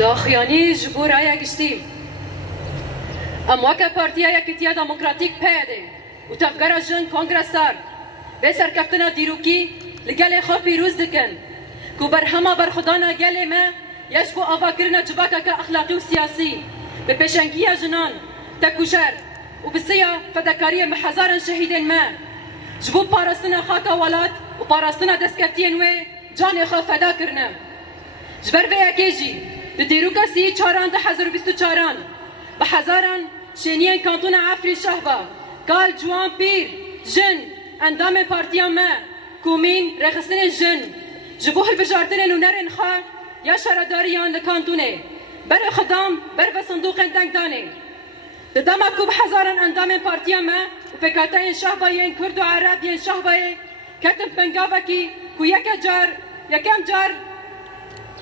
داخیانی جبورای گشتی ام وکه پارتیا یکیتیا دموکراتیک پیاده و تفکر جن کنگرسار به سرکفتنا دیروکی لگل خو پیروز دکن کو بر همه برخدانا گل ما یشبو آوا کرنا جباکا که اخلاقی و سیاسی به پیشنگی جنان تکوشر و بسیار فداکاری محزارن شهیدن ما جبو پاراستنا خاکا ولات و پاراستنا دستکفتین و جان خو فدا کرنا جبر به یکیجی دیروکا سی چاران 2024 به هزاران شنیان کانتون عفری شهبا قال جوان پیر جن اندام پارتیا ما کومین رخصتن جن جبوه البجارتن و نرن خواه یا شرداریان لکانتونه بر خدام بر و صندوق دنگ دانه ددام اکو به هزاران اندام پارتیا ما و پکاتین شهبایین کرد و عربین شهبایی کتب بنگاوکی کو یکم جار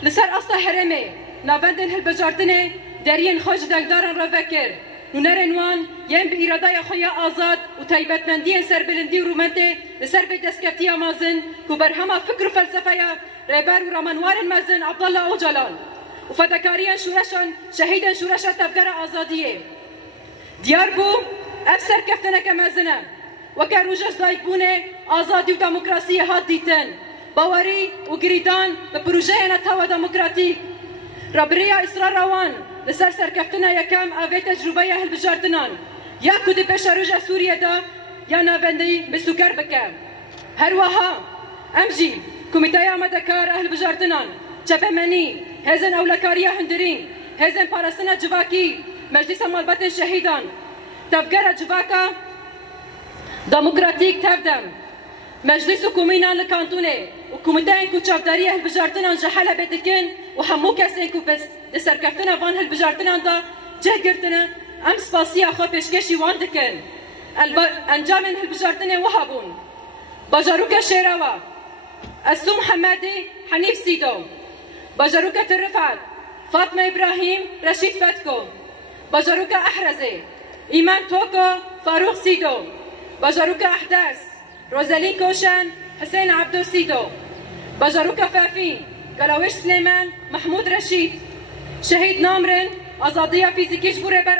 لسر اصلا حرمه نافندن هالبجارتنه درین خوش دنگدارن را فکر نونرن وان یم به اراده خویا آزاد و تایبتمندی سر بلندی و رومنته لسر به دستکفتی مازن که بر همه فکر و فلسفه رهبر و رامنوارن مازن عبدالله اوجلال و فداکاریان شورشان شهیدن شورشان تفکر آزادیه دیار بو افسر کفتنه که مازنه وکر روجش دایک بونه آزادی و دموکراسی هات دیتن باوری و گریدان به پروژه نتاوه دموکراتیک رابریا اصرار روان لسر سرکفتنا یکم اوه تجربه اهل بجارتنان یا کود بشاروج سوریه دا یا ناوندی بسوکر بکم هر وها امجی کمیته آمدکار اهل بجارتنان چپمنی هزن اولکاریا هندرین هزن پارستنا جواکی مجلس مالبت شهیدان تفگر جواکا دموکراتیک تفدم مجلس حکومینا لکانتونه و کمیته کو چاوداری اهل بجارتنان جحله بدکن و همو کسی کو بس سرکفتنا وان اهل بجارتنان دا جه گرتنه ام سپاسی خو پیشکشی وان دکن انجام اهل بجارتنه وهابون باجاروک شیراوا اسو محمدی حنیف سیدو باجاروک رفعت فاطمه ابراهیم رشید فتکو باجاروک احرزه ایمان توکو فاروق سیدو باجاروک احداث روزالين كوشان حسين عبدو سيدو باجاروكا فافين قلاوش سليمان محمود رشيد شهيد نامرن ازاديه فيزيكيش بوري بر